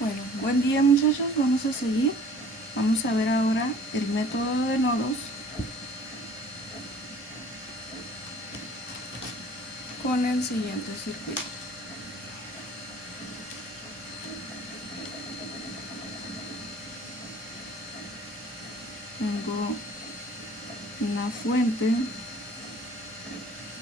Bueno, buen día muchachos, vamos a seguir. Vamos a ver ahora el método de nodos con el siguiente circuito. Tengo una fuente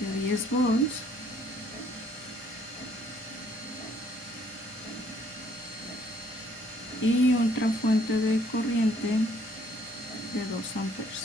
de 10 volts y otra fuente de corriente de 2 amperes.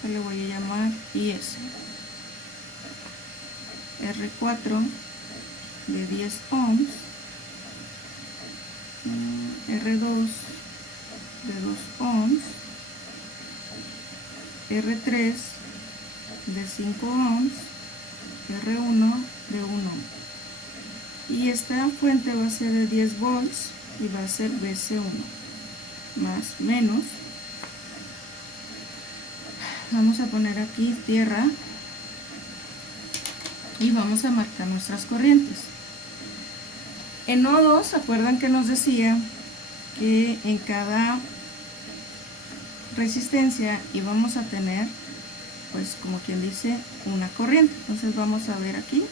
Se le voy a llamar IS. R4 de 10 ohms, R2 de 2 ohms, R3 de 5 ohms, R1 de 1 ohm. Y esta fuente va a ser de 10 volts y va a ser BC1 más menos. Vamos a poner aquí tierra y vamos a marcar nuestras corrientes. En nodos, ¿se acuerdan que nos decía que en cada resistencia íbamos a tener, pues como quien dice, una corriente? Entonces vamos a ver aquí,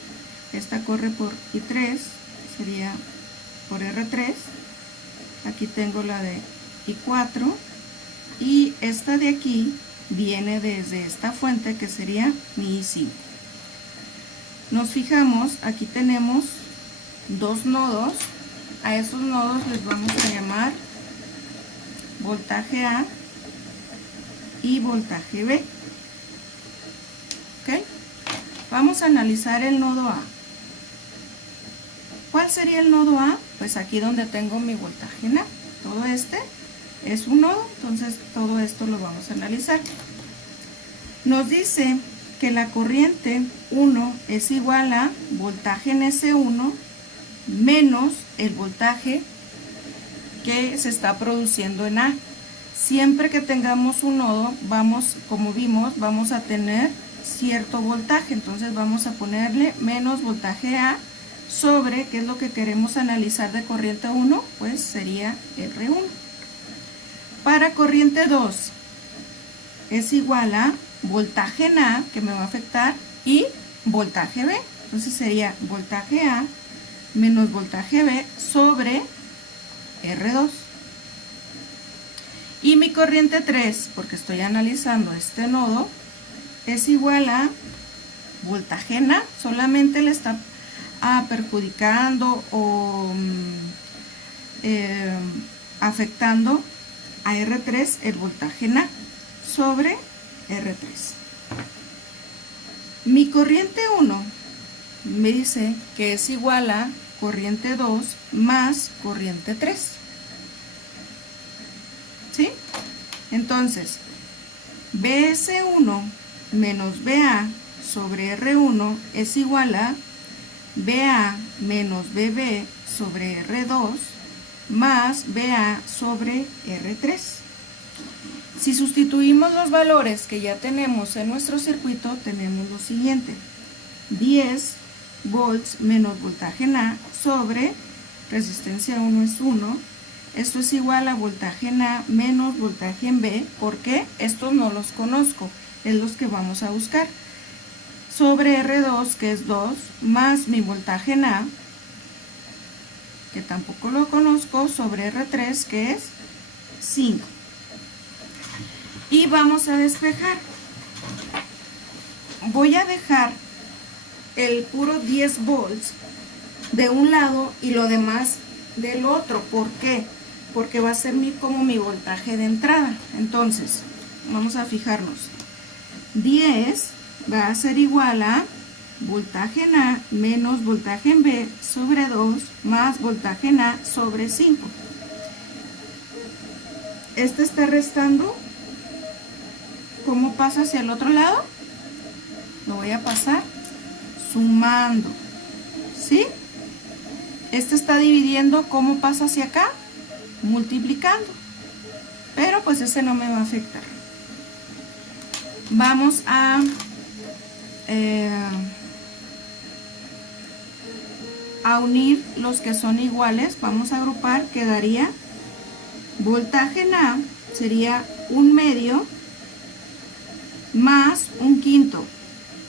esta corre por I3, sería por R3, aquí tengo la de I4 y esta de aquí viene desde esta fuente que sería mi I5. Nos fijamos, aquí tenemos dos nodos, a esos nodos les vamos a llamar voltaje A y voltaje B. ¿Ok? Vamos a analizar el nodo A. ¿Cuál sería el nodo A? Pues aquí donde tengo mi voltaje en A. Todo este es un nodo, entonces todo esto lo vamos a analizar. Nos dice que la corriente 1 es igual a voltaje en S1 menos el voltaje que se está produciendo en A. Siempre que tengamos un nodo, como vimos, vamos a tener cierto voltaje, entonces vamos a ponerle menos voltaje A sobre, ¿qué es lo que queremos analizar de corriente 1? Pues sería R1. Para corriente 2 es igual a voltaje en A, que me va a afectar, y voltaje B. Entonces sería voltaje A menos voltaje B sobre R2. Y mi corriente 3, porque estoy analizando este nodo, es igual a voltaje en A, solamente le está perjudicando o afectando a R3 el voltaje en A sobre R3. Mi corriente 1 me dice que es igual a corriente 2 más corriente 3. ¿Sí? Entonces, BS1 menos BA sobre R1 es igual a BA menos BB sobre R2 más BA sobre R3. Si sustituimos los valores que ya tenemos en nuestro circuito, tenemos lo siguiente: 10 volts menos voltaje en A sobre resistencia 1 es 1. Esto es igual a voltaje en A menos voltaje en B, porque estos no los conozco, es los que vamos a buscar. Sobre R2, que es 2, más mi voltaje en A, que tampoco lo conozco, sobre R3, que es 5. Y vamos a despejar. Voy a dejar el puro 10 volts de un lado y lo demás del otro. ¿Por qué? Porque va a ser como mi voltaje de entrada. Entonces, vamos a fijarnos. 10 va a ser igual a voltaje en A menos voltaje en B sobre 2 más voltaje en A sobre 5. Este está restando. ¿Cómo pasa hacia el otro lado? Lo voy a pasar sumando. ¿Sí? Este está dividiendo. ¿Cómo pasa hacia acá? Multiplicando. Pero pues ese no me va a afectar. Vamos a unir los que son iguales, vamos a agrupar, quedaría voltaje en A sería 1/2 más 1/5,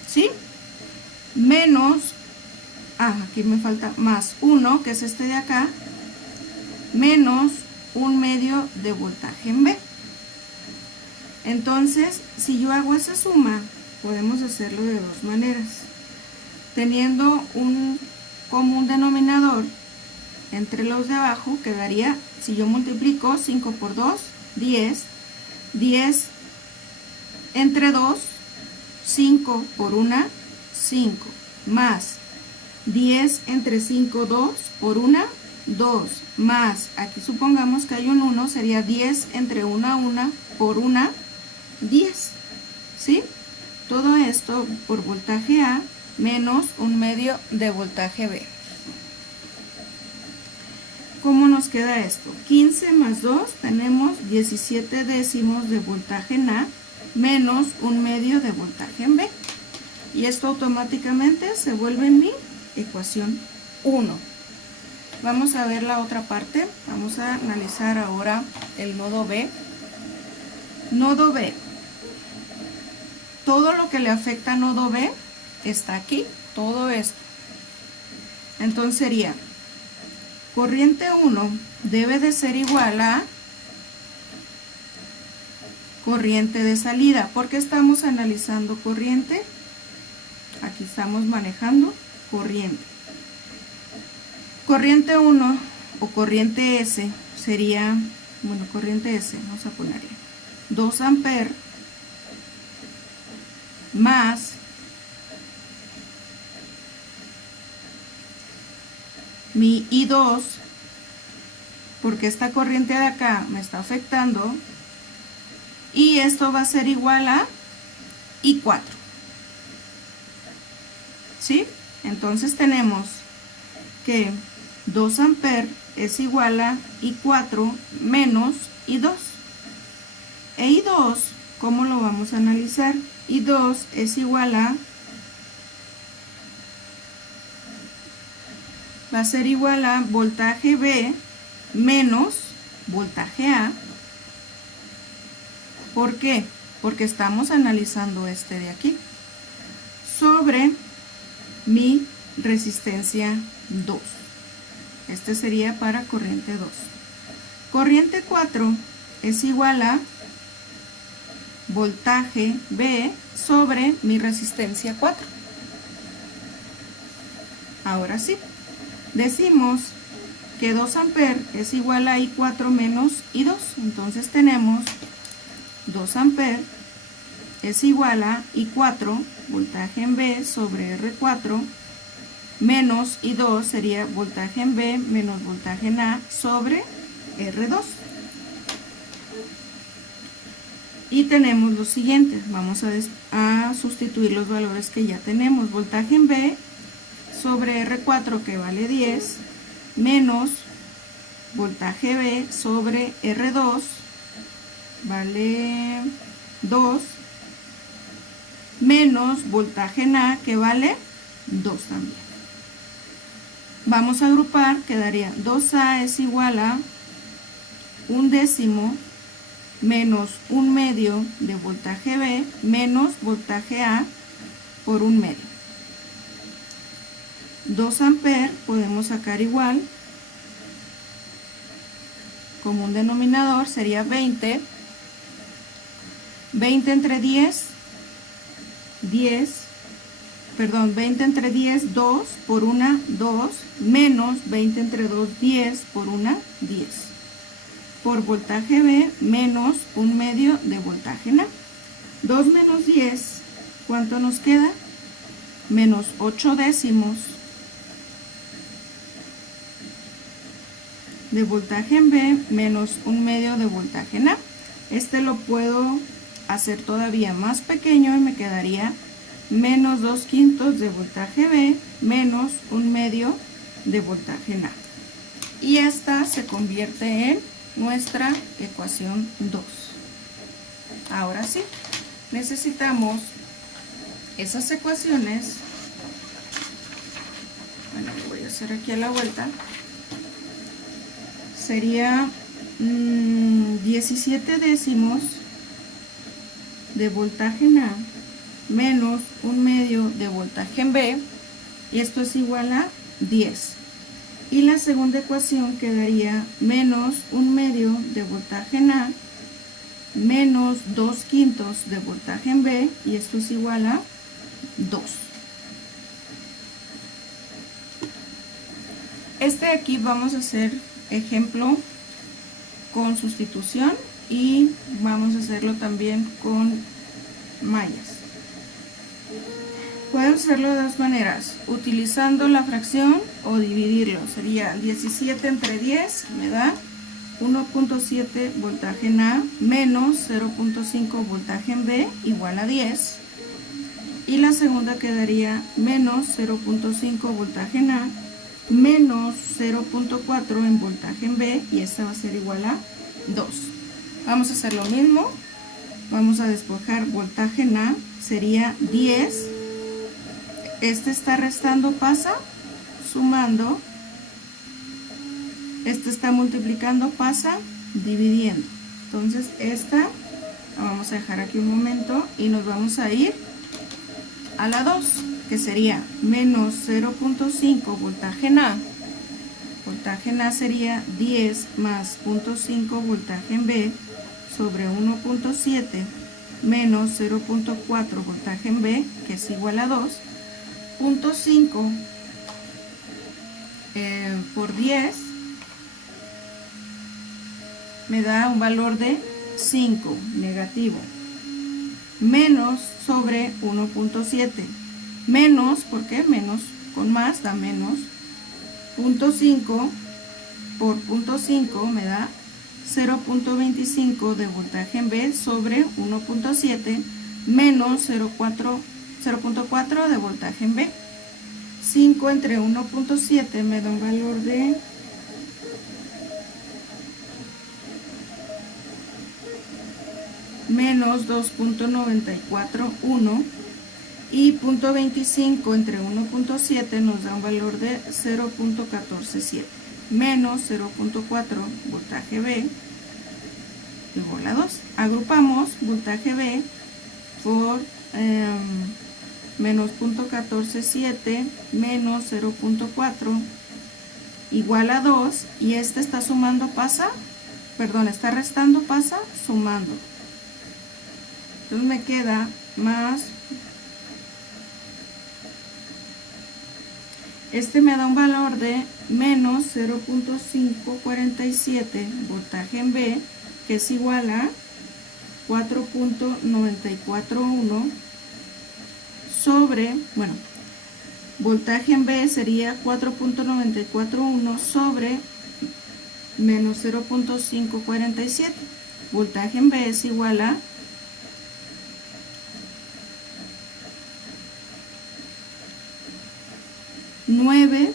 ¿sí? Menos, aquí me falta más 1, que es este de acá, menos 1/2 de voltaje en B. Entonces, si yo hago esa suma, podemos hacerlo de dos maneras. Teniendo un común denominador entre los de abajo, quedaría, si yo multiplico 5 por 2, 10, 10 entre 2, 5 por 1, 5, más 10 entre 5, 2 por 1, 2, más, aquí supongamos que hay un 1, sería 10 entre 1 por 1, 10, ¿sí? Todo esto por voltaje A menos 1/2 de voltaje B. ¿Cómo nos queda esto? 15 más 2, tenemos 17 décimos de voltaje en A menos 1/2 de voltaje en B. Y esto automáticamente se vuelve en mi ecuación 1. Vamos a ver la otra parte. Vamos a analizar ahora el nodo B. Nodo B. Todo lo que le afecta a nodo B está aquí, todo esto. Entonces sería, corriente 1 debe de ser igual a corriente de salida. ¿Por qué estamos analizando corriente? Aquí estamos manejando corriente. Corriente 1 o corriente S sería, bueno, corriente S, vamos a poner 2 amperes más mi I2, porque esta corriente de acá me está afectando, y esto va a ser igual a I4, ¿sí? Entonces tenemos que 2 amperes es igual a I4 menos I2. E I2, ¿cómo lo vamos a analizar? I2 es igual a, va a ser igual a voltaje B menos voltaje A. ¿Por qué? Porque estamos analizando este de aquí, sobre mi resistencia 2. Este sería para corriente 2. Corriente 4 es igual a voltaje B sobre mi resistencia 4. Ahora sí, decimos que 2 amperes es igual a I4 menos I2. Entonces tenemos 2 amperes es igual a I4, voltaje en B sobre R4, menos I2 sería voltaje en B menos voltaje en A sobre R2. Y tenemos los siguientes. Vamos a sustituir los valores que ya tenemos. Voltaje en B sobre R4, que vale 10, menos voltaje B sobre R2, vale 2, menos voltaje en A, que vale 2 también. Vamos a agrupar, quedaría 2A es igual a 1/10 menos 1/2 de voltaje B menos voltaje A por 1/2. 2 amperes podemos sacar igual, como un denominador sería 20. 20 entre 10, 20 entre 10, 2 por 1, 2, menos 20 entre 2, 10 por 1, 10. Por voltaje B menos 1/2 de voltaje A. 2 menos 10, ¿cuánto nos queda? Menos 8 décimos de voltaje en B menos 1/2 de voltaje en A. Este lo puedo hacer todavía más pequeño y me quedaría menos 2/5 de voltaje B menos 1/2 de voltaje en A. Y esta se convierte en nuestra ecuación 2. Ahora sí, necesitamos esas ecuaciones. Bueno, lo voy a hacer aquí a la vuelta, sería 17 décimos de voltaje en A menos 1/2 de voltaje en B, y esto es igual a 10. Y la segunda ecuación quedaría menos 1/2 de voltaje en A menos 2/5 de voltaje en B, y esto es igual a 2. Este de aquí vamos a hacer ejemplo con sustitución y vamos a hacerlo también con mallas. Podemos hacerlo de dos maneras, utilizando la fracción o dividirlo. Sería 17 entre 10 me da 1.7 voltaje en A menos 0.5 voltaje en B igual a 10. Y la segunda quedaría menos 0.5 voltaje en A menos 0.4 en voltaje en B, y esta va a ser igual a 2. Vamos a hacer lo mismo. Vamos a despojar voltaje en A, sería 10. Este está restando, pasa, sumando. Este está multiplicando, pasa, dividiendo. Entonces esta la vamos a dejar aquí un momento y nos vamos a ir a la 2, que sería menos 0.5 voltaje en A. Voltaje en A sería 10 más 0.5 voltaje en B sobre 1.7 menos 0.4 voltaje en B, que es igual a 2. 0.5 por 10 me da un valor de 5 negativo, menos sobre 1.7, menos, porque menos con más da menos, 0.5 por 0.5 me da 0.25 de voltaje en B sobre 1.7 menos 0.4 de voltaje en B. 5 entre 1.7 me da un valor de menos 2.941, y 0.25 entre 1.7 nos da un valor de 0.147 menos 0.4 voltaje B igual a 2. Agrupamos voltaje B por menos 0.147 menos 0.4 igual a 2, y este está sumando, pasa, perdón, está restando, pasa, sumando. Entonces me queda más, este me da un valor de menos 0.547 voltaje en B, que es igual a 4.941 sobre, bueno, voltaje en B sería 4.941 sobre menos 0.547. Voltaje en B es igual a 9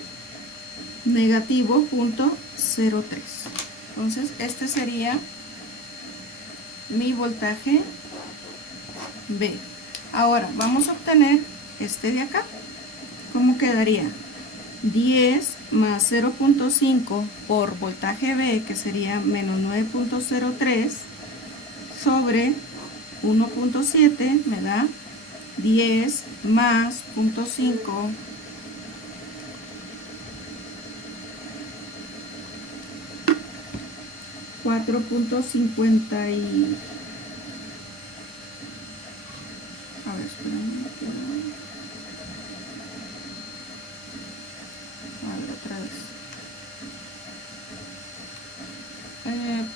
negativo 0.03. Entonces este sería mi voltaje B. Ahora vamos a obtener este de acá. ¿Cómo quedaría? 10 más 0.5 por voltaje B, que sería menos 9.03 sobre 1.7 me da 10 más 0.5 4.50 y a ver, espérame, a ver otra vez,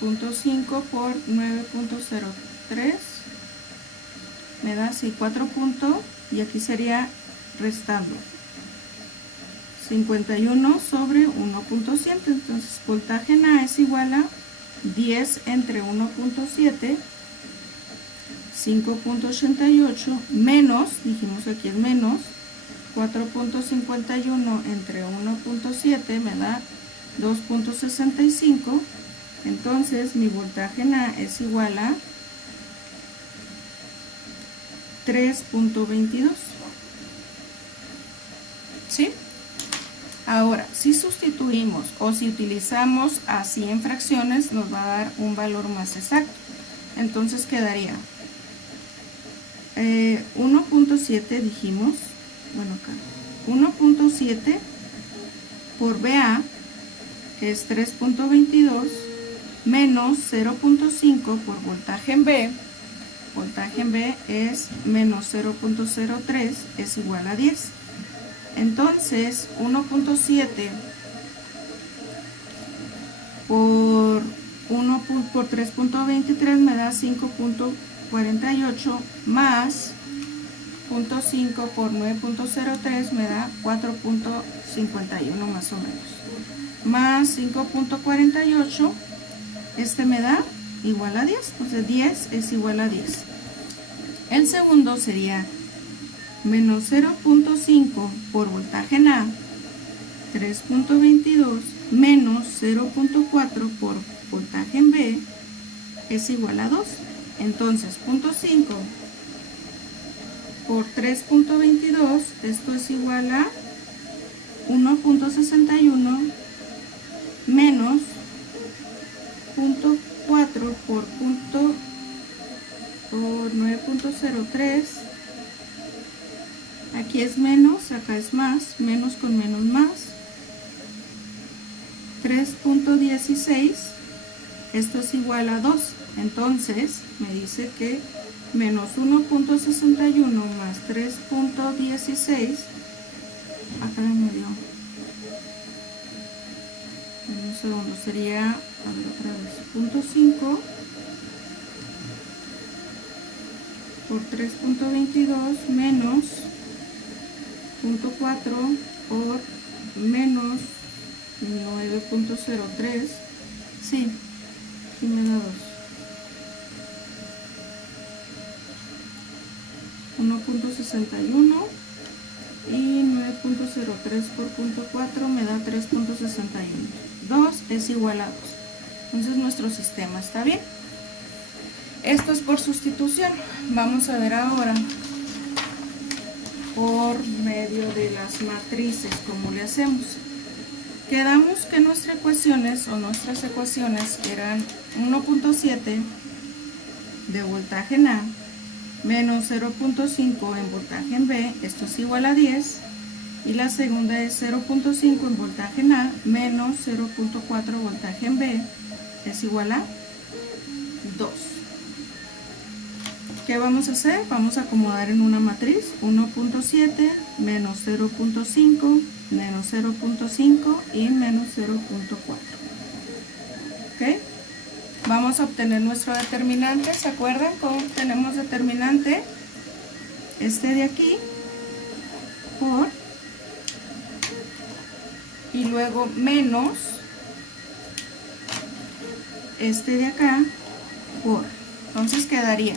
0.5 por 9.03 me da así 4 puntos, y aquí sería restando 51 sobre 1.7. entonces voltaje en A es igual a 10 entre 1.7, 5.88 menos, dijimos que aquí es menos 4.51 entre 1.7 me da 2.65. entonces mi voltaje en A es igual a 3.22. ¿Sí? Ahora, si sustituimos o si utilizamos así en fracciones, nos va a dar un valor más exacto. Entonces quedaría 1.7 dijimos, bueno acá, 1.7 por BA, que es 3.22, menos 0.5 por voltaje en B. Voltaje en B es menos 0.03, es igual a 10. Entonces 1.7 por 3.23 me da 5.48 más 0.5 por 9.03 me da 4.51 más o menos. Más 5.48, este me da igual a 10, entonces 10 es igual a 10. El segundo sería menos 0.5 por voltaje en A, 3.22, menos 0.4 por voltaje en B, es igual a 2. Entonces, 0.5 por 3.22, esto es igual a 1.61 menos 0.4 por 9.03. Aquí es menos, acá es más, menos con menos más. 3.16, esto es igual a 2. Entonces me dice que menos 1.61 más 3.16, acá me dio, en un segundo, sería, a ver otra vez, 0.5 por 3.22 menos 0.4 por menos 9.03, sí me da 2. 1.61 y 9.03 por 0.4 me da 3.61. 2 es igual a 2. Entonces nuestro sistema está bien. Esto es por sustitución. Vamos a ver ahora por medio de las matrices cómo le hacemos. Quedamos que nuestras ecuaciones eran 1.7 de voltaje en A menos 0.5 en voltaje en B, esto es igual a 10, y la segunda es 0.5 en voltaje en A menos 0.4 voltaje en B, es igual a 2. ¿Qué vamos a hacer? Vamos a acomodar en una matriz. 1.7 menos 0.5 menos 0.5 y menos 0.4. ¿Ok? Vamos a obtener nuestro determinante. ¿Se acuerdan cómo obtenemos determinante? Este de aquí por, y luego menos este de acá por. Entonces quedaría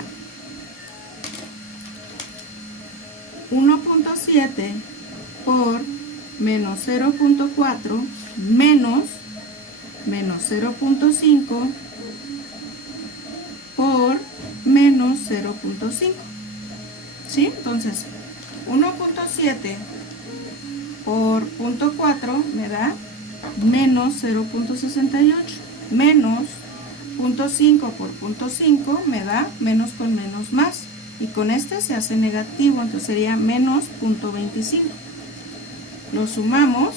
1.7 por menos 0.4 menos 0.5 por menos 0.5. ¿Sí? Entonces 1.7 por 0.4 me da menos 0.68 menos 0.5 por 0.5 me da menos con menos más, y con este se hace negativo, entonces sería menos 0.25. Lo sumamos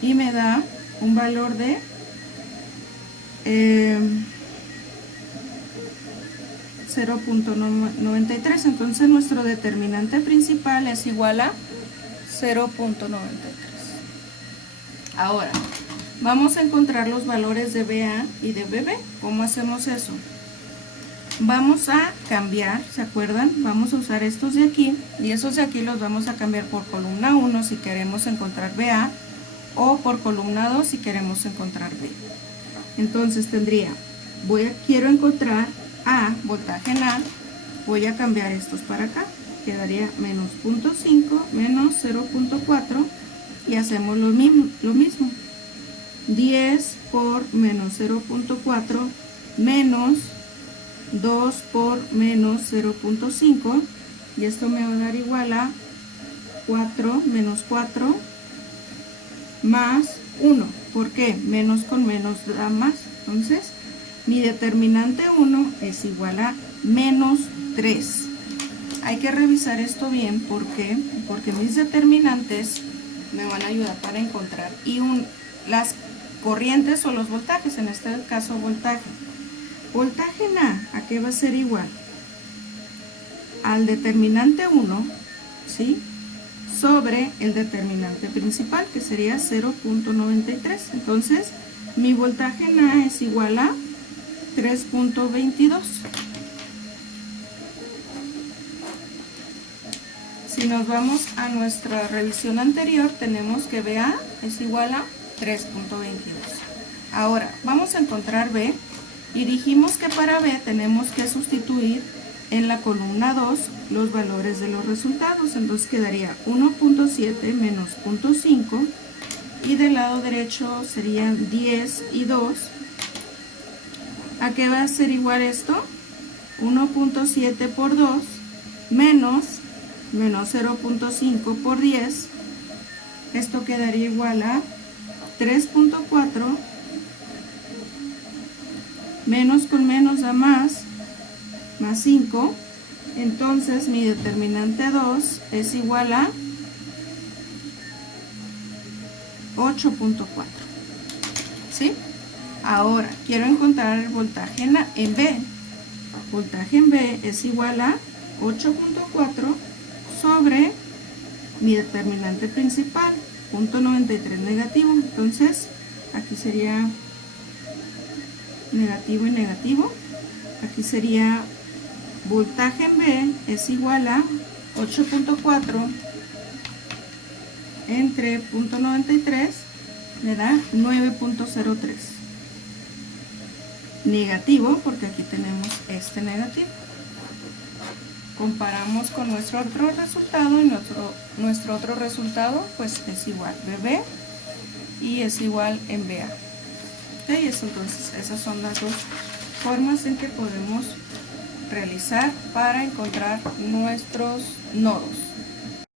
y me da un valor de 0.93. Entonces nuestro determinante principal es igual a 0.93. Ahora vamos a encontrar los valores de BA y de BB. ¿Cómo hacemos eso? Vamos a cambiar, ¿se acuerdan? Vamos a usar estos de aquí, y esos de aquí los vamos a cambiar por columna 1 si queremos encontrar BA, o por columna 2 si queremos encontrar B. Entonces tendría, quiero encontrar A, voltaje en A, voy a cambiar estos para acá, quedaría menos 0.5 menos 0.4, y hacemos lo mismo. 10 por menos 0.4 menos 2 por menos 0.5, y esto me va a dar igual a 4 menos 4 más 1. ¿Por qué? Menos con menos da más. Entonces, mi determinante 1 es igual a menos 3. Hay que revisar esto bien. ¿Por qué? Porque mis determinantes me van a ayudar para encontrar las corrientes o los voltajes. En este caso, voltaje. Voltaje en ¿a qué va a ser igual? Al determinante 1, ¿sí? Sobre el determinante principal, que sería 0.93. Entonces, mi voltaje en A es igual a 3.22. Si nos vamos a nuestra revisión anterior, tenemos que BA es igual a 3.22. Ahora, vamos a encontrar B y dijimos que para B tenemos que sustituir en la columna 2 los valores de los resultados. Entonces quedaría 1.7 menos 0.5 y del lado derecho serían 10 y 2. ¿A qué va a ser igual esto? 1.7 por 2 menos 0.5 por 10. Esto quedaría igual a 3.4 menos con menos da más 5. Entonces mi determinante 2 es igual a 8.4. ¿Sí? Ahora quiero encontrar el voltaje en B. Voltaje en B es igual a 8.4 sobre mi determinante principal, 0.93 negativo. Entonces aquí sería negativo y negativo. Aquí sería voltaje en B es igual a 8.4 entre 0.93 me da 9.03. Negativo, porque aquí tenemos este negativo. Comparamos con nuestro otro resultado y nuestro otro resultado pues es igual BB y es igual en BA. ¿Okay? Entonces esas son las dos formas en que podemos realizar para encontrar nuestros nodos.